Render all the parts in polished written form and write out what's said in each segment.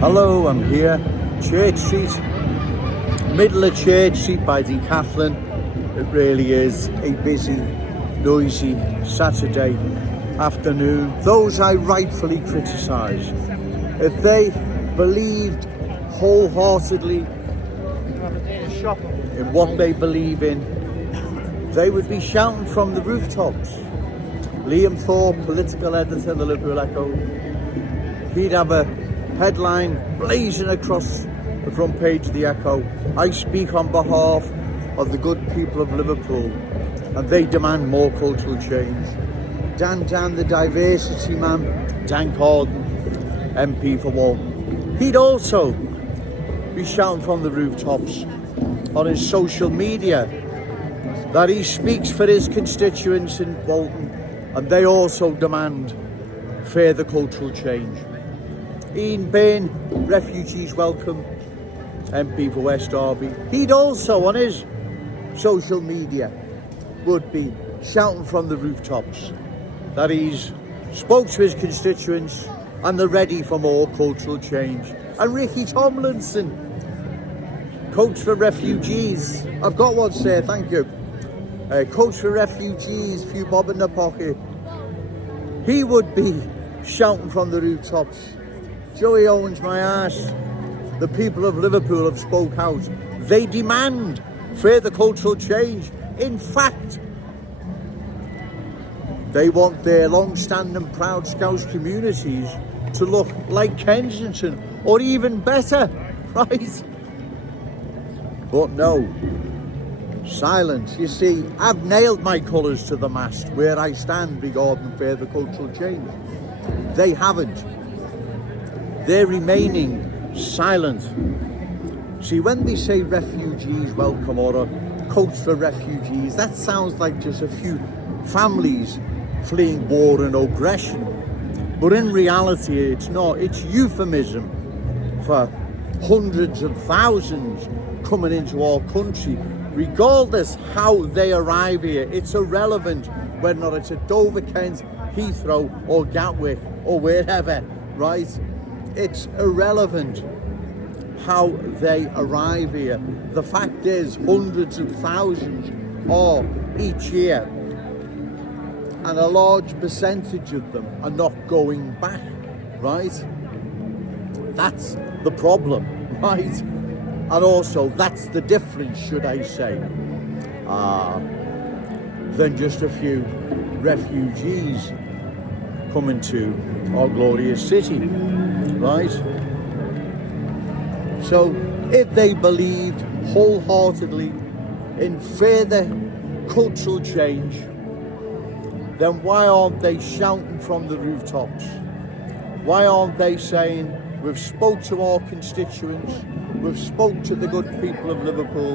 Hello, I'm here, Church Street, middle of Church Street by Decathlon. It really is a busy, noisy Saturday afternoon. Those I rightfully criticise. If they believed wholeheartedly in what they believe in, they would be shouting from the rooftops. Liam Thorpe, political editor of the Liverpool Echo, he'd have a headline blazing across the front page of the Echo. I speak on behalf of the good people of Liverpool and they demand more cultural change. Dan, the diversity man, Dan Corden, MP for Walton, he'd also be shouting from the rooftops on his social media that he speaks for his constituents in Walton and they also demand further cultural change. Ian Byrne, refugees welcome, MP for West Derby, he'd also on his social media would be shouting from the rooftops that he's spoke to his constituents and they're ready for more cultural change. And Ricky Tomlinson, coach for refugees, I've got one, sir, thank you. Coach for refugees, few bob in the pocket, he would be shouting from the rooftops. Joey Owens, my ass, the people of Liverpool have spoke out. They demand further cultural change. In fact, they want their long-standing proud Scouse communities to look like Kensington or even better, right? But no, silence. You see, I've nailed my colours to the mast where I stand regarding further cultural change. They haven't. They're remaining silent. See, when they say refugees welcome or a coach for refugees, that sounds like just a few families fleeing war and oppression. But in reality, it's not. It's euphemism for hundreds of thousands coming into our country. Regardless how they arrive here, it's irrelevant whether or not it's at Dover, Kent, Heathrow or Gatwick or wherever, right? It's irrelevant how they arrive here. The fact is, hundreds of thousands are each year, and a large percentage of them are not going back, right? That's the problem, right? And also, that's the difference, should I say, than just a few refugees coming to our glorious city, right? So if they believed wholeheartedly in further cultural change, then why aren't they shouting from the rooftops? Why aren't they saying, we've spoke to our constituents, we've spoke to the good people of Liverpool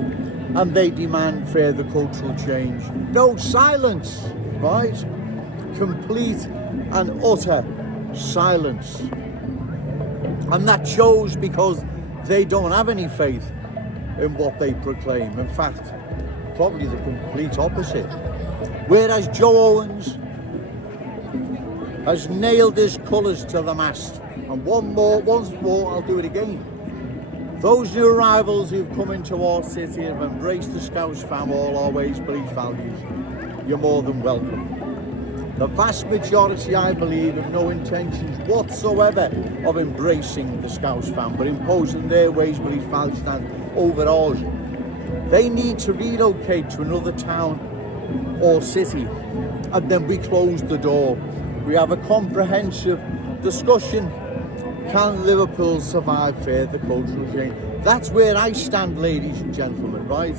and they demand further cultural change? No, silence, right? Complete and utter silence. And that shows because they don't have any faith in what they proclaim. In fact, probably the complete opposite. Whereas Joe Owens has nailed his colours to the mast. And once more, I'll do it again. Those new arrivals who've come into our city and have embraced the Scouse fam, all our ways, beliefs, values, you're more than welcome. The vast majority, I believe, have no intentions whatsoever of embracing the Scouse fam, but imposing their ways, beliefs, values, stand over ours. They need to relocate to another town or city, and then we close the door. We have a comprehensive discussion. Can Liverpool survive further cultural change? That's where I stand, ladies and gentlemen, right?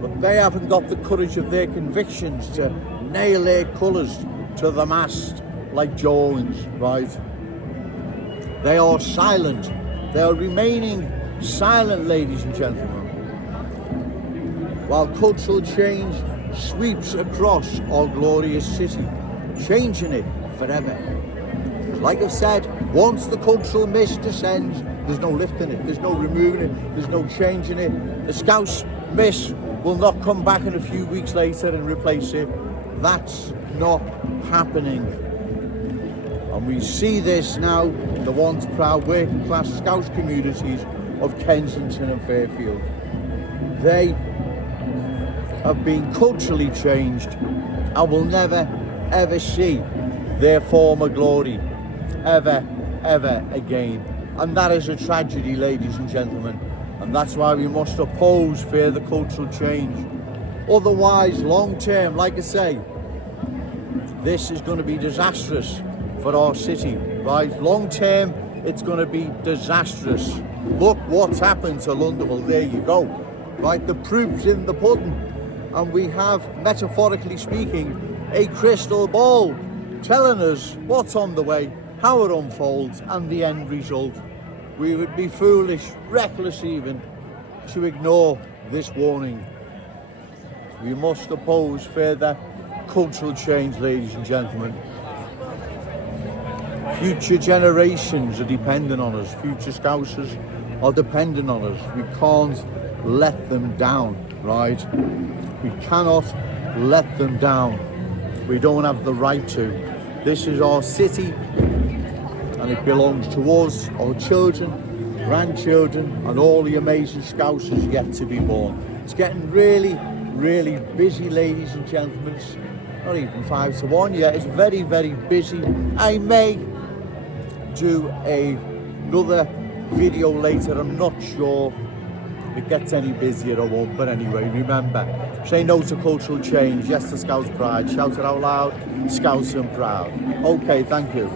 But they haven't got the courage of their convictions to nail their colours to the mast like Joe Owens, right? They are silent. They are remaining silent, ladies and gentlemen, while cultural change sweeps across our glorious city, changing it forever. Like I've said, once the cultural mist descends, there's no lifting it, there's no removing it, there's no changing it. The Scouse mist will not come back in a few weeks later and replace it. That's not happening. And we see this now, the once proud working class Scouse communities of Kensington and Fairfield. They have been culturally changed and will never ever see their former glory ever again. And that is a tragedy, ladies and gentlemen. And that's why we must oppose further cultural change. Otherwise, long term, like I say, this is going to be disastrous for our city, right? Long term, it's going to be disastrous. Look what's happened to London. Well, there you go, right? The proof's in the pudding. And we have, metaphorically speaking, a crystal ball telling us what's on the way, how it unfolds, and the end result. We would be foolish, reckless even, to ignore this warning. We must oppose further cultural change, ladies and gentlemen. Future generations are dependent on us. Future Scousers are dependent on us. We can't let them down, right? We cannot let them down. We don't have the right to. This is our city, and it belongs to us, our children, grandchildren, and all the amazing Scousers yet to be born. It's getting really busy, ladies and gentlemen. It's not even 5 to 1 yet. It's very busy. I may do another video later. I'm not sure if it gets any busier or won't, but anyway, remember, say no to cultural change, yes to Scouse pride, shout it out loud, Scouse and proud. Okay, thank you.